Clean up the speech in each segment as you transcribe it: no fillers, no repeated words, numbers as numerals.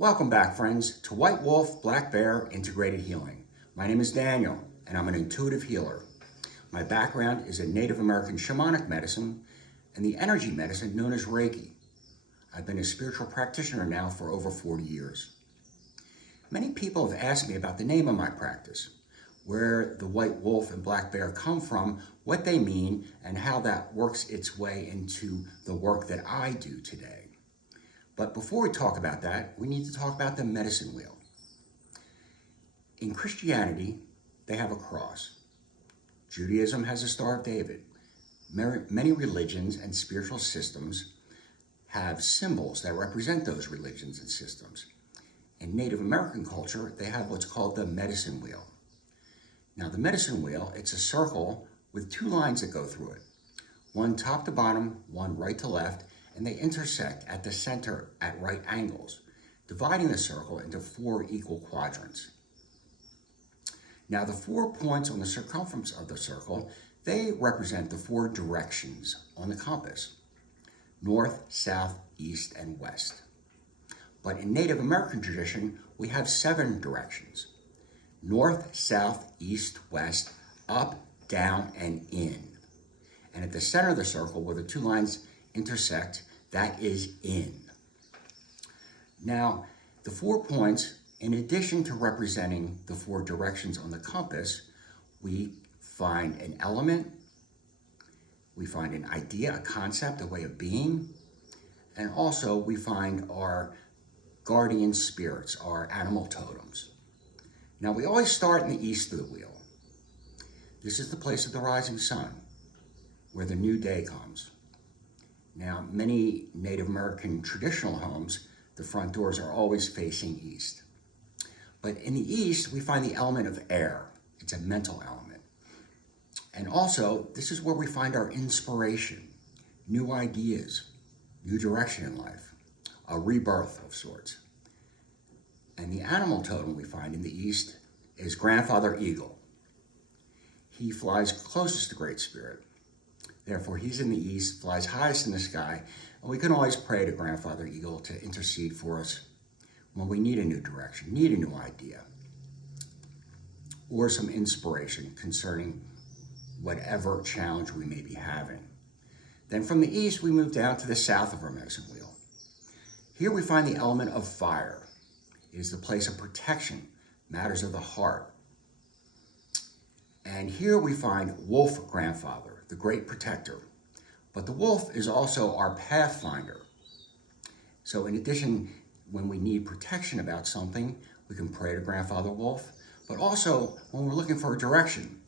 Welcome back, friends, to White Wolf, Black Bear Integrated Healing. My name is Daniel, and I'm an intuitive healer. My background is in Native American shamanic medicine and the energy medicine known as Reiki. I've been a spiritual practitioner now for over 40 years. Many people have asked me about the name of my practice, where the white wolf and black bear come from, what they mean, and how that works its way into the work that I do today. But before we talk about that, we need to talk about the medicine wheel. In Christianity, they have a cross. Judaism has a Star of David. Many religions and spiritual systems have symbols that represent those religions and systems. In Native American culture, they have what's called the medicine wheel. Now, the medicine wheel, it's a circle with two lines that go through it. One top to bottom, one right to left, and they intersect at the center at right angles, dividing the circle into 4 equal quadrants. Now, the 4 points on the circumference of the circle, they represent the 4 directions on the compass: north, south, east, and west. But in Native American tradition, we have 7 directions: north, south, east, west, up, down, and in. And at the center of the circle, where the 2 lines intersect, that is in. Now, the 4 points, in addition to representing the 4 directions on the compass, we find an element, we find an idea, a concept, a way of being, and also we find our guardian spirits, our animal totems. Now, we always start in the east of the wheel. This is the place of the rising sun, where the new day comes. Now, many Native American traditional homes, the front doors are always facing east. But in the east, we find the element of air. It's a mental element. And also, this is where we find our inspiration, new ideas, new direction in life, a rebirth of sorts. And the animal totem we find in the east is Grandfather Eagle. He flies closest to Great Spirit. Therefore, he's in the east, flies highest in the sky, and we can always pray to Grandfather Eagle to intercede for us when we need a new direction, need a new idea, or some inspiration concerning whatever challenge we may be having. Then from the east, we move down to the south of our medicine wheel. Here we find the element of fire. It is the place of protection, matters of the heart. And here we find Wolf Grandfather, the great protector. But the wolf is also our pathfinder. So in addition, when we need protection about something, we can pray to Grandfather Wolf. But also, when we're looking for a direction,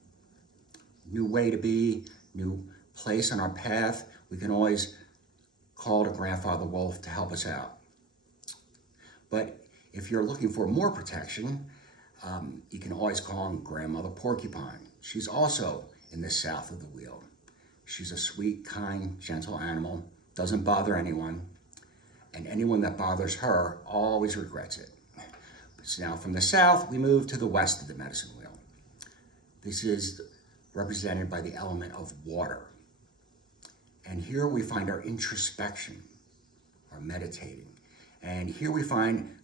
new way to be, new place on our path, we can always call to Grandfather Wolf to help us out. But if you're looking for more protection, you can always call on Grandmother Porcupine. She's also in the south of the wheel. She's a sweet, kind, gentle animal, doesn't bother anyone, and anyone that bothers her always regrets it. So now from the south, we move to the west of the medicine wheel. This is represented by the element of water. And here we find our introspection, our meditating. And here we find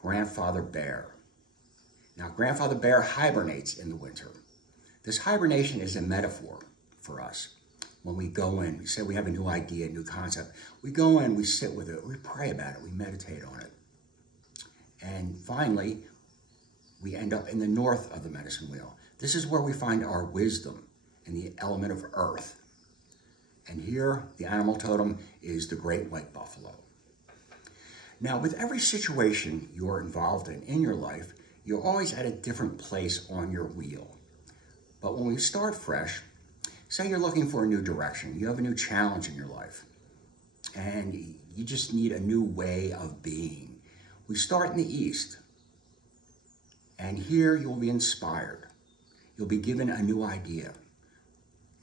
Grandfather Bear. Now, Grandfather Bear hibernates in the winter. This hibernation is a metaphor for us. When we go in, we say we have a new idea, a new concept. We go in, we sit with it, we pray about it, we meditate on it. And finally, we end up in the north of the medicine wheel. This is where we find our wisdom in the element of earth. And here, the animal totem is the great white buffalo. Now, with every situation you're involved in your life, you're always at a different place on your wheel. But when we start fresh, say you're looking for a new direction, you have a new challenge in your life, and you just need a new way of being. We start in the east, and here you'll be inspired. You'll be given a new idea.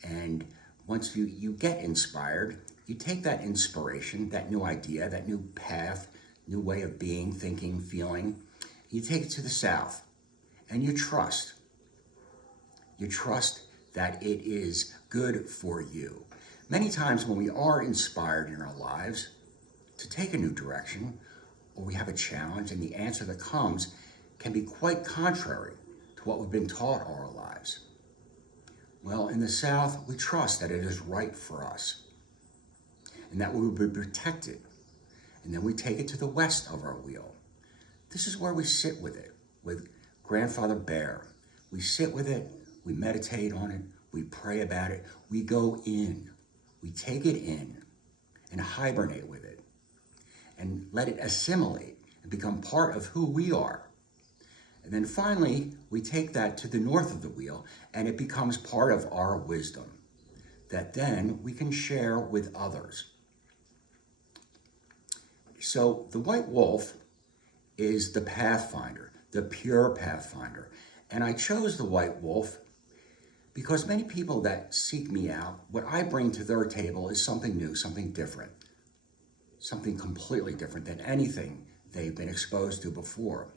And once you get inspired, you take that inspiration, that new idea, that new path, new way of being, thinking, feeling, you take it to the south, and you trust. You trust that it is good for you. Many times when we are inspired in our lives to take a new direction, or we have a challenge, and the answer that comes can be quite contrary to what we've been taught all our lives. Well, in the South, we trust that it is right for us and that we will be protected. And then we take it to the west of our wheel. This is where we sit with it, with Grandfather Bear. We sit with it, we meditate on it, we pray about it, we go in, we take it in and hibernate with it and let it assimilate and become part of who we are. And then finally, we take that to the north of the wheel and it becomes part of our wisdom that then we can share with others. So the white wolf is the pathfinder, the pure pathfinder. And I chose the white wolf because many people that seek me out, what I bring to their table is something new, something different, something completely different than anything they've been exposed to before.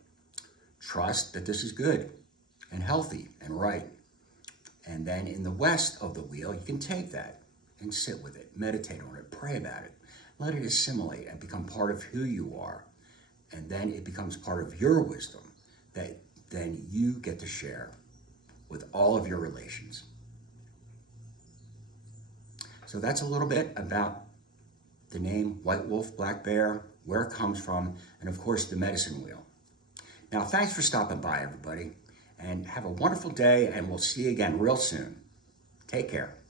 Trust that this is good and healthy and right. And then in the west of the wheel, you can take that and sit with it, meditate on it, pray about it, let it assimilate and become part of who you are. And then it becomes part of your wisdom that then you get to share with all of your relations. So that's a little bit about the name White Wolf, Black Bear, where it comes from, and of course the medicine wheel. Now, thanks for stopping by, everybody, and have a wonderful day, and we'll see you again real soon. Take care.